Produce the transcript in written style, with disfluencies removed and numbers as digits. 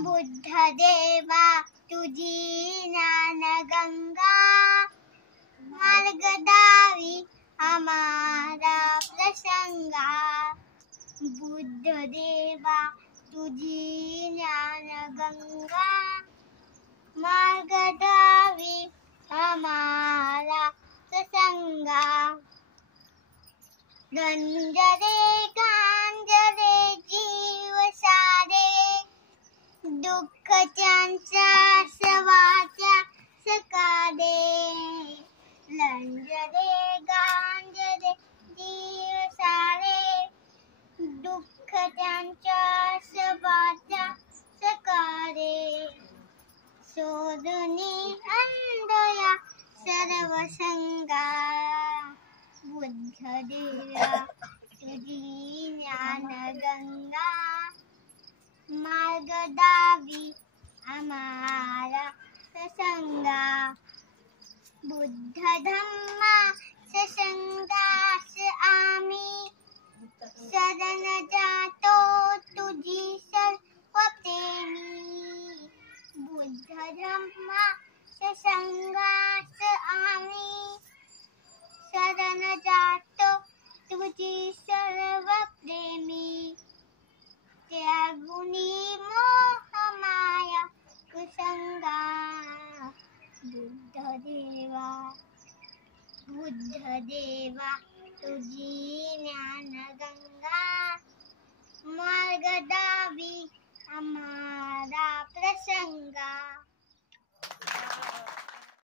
बुद्ध देवा तुझी ज्ञान गंगा मार्ग दावी हमारा प्रसंगा बुद्ध देवा तुझी ज्ञान गंगा मार्ग दावी हमारा प्रसंगा रंजरे गांजरे जीव सारे दुःख त्यांचा सवाच्या सकारे रंजरे गांजरे जीव सारे दुःख त्यांच्या सवाच्या सकारे सोडूनी अंधया सर्व संगा बुद्ध देवा तुझी ज्ञान गंगा मार्ग दावी हमारा प्रसंगा बुद्ध धम्मा ससंगास आम्ही शरण जातो तुझी सर्व प्रेमी बुद्ध धम्मा ससंगास आम्ही शरण जातो तुझी सर्व प्रेमी त्यागुनी मोह माया कुसंगा बुद्ध देवा तुझी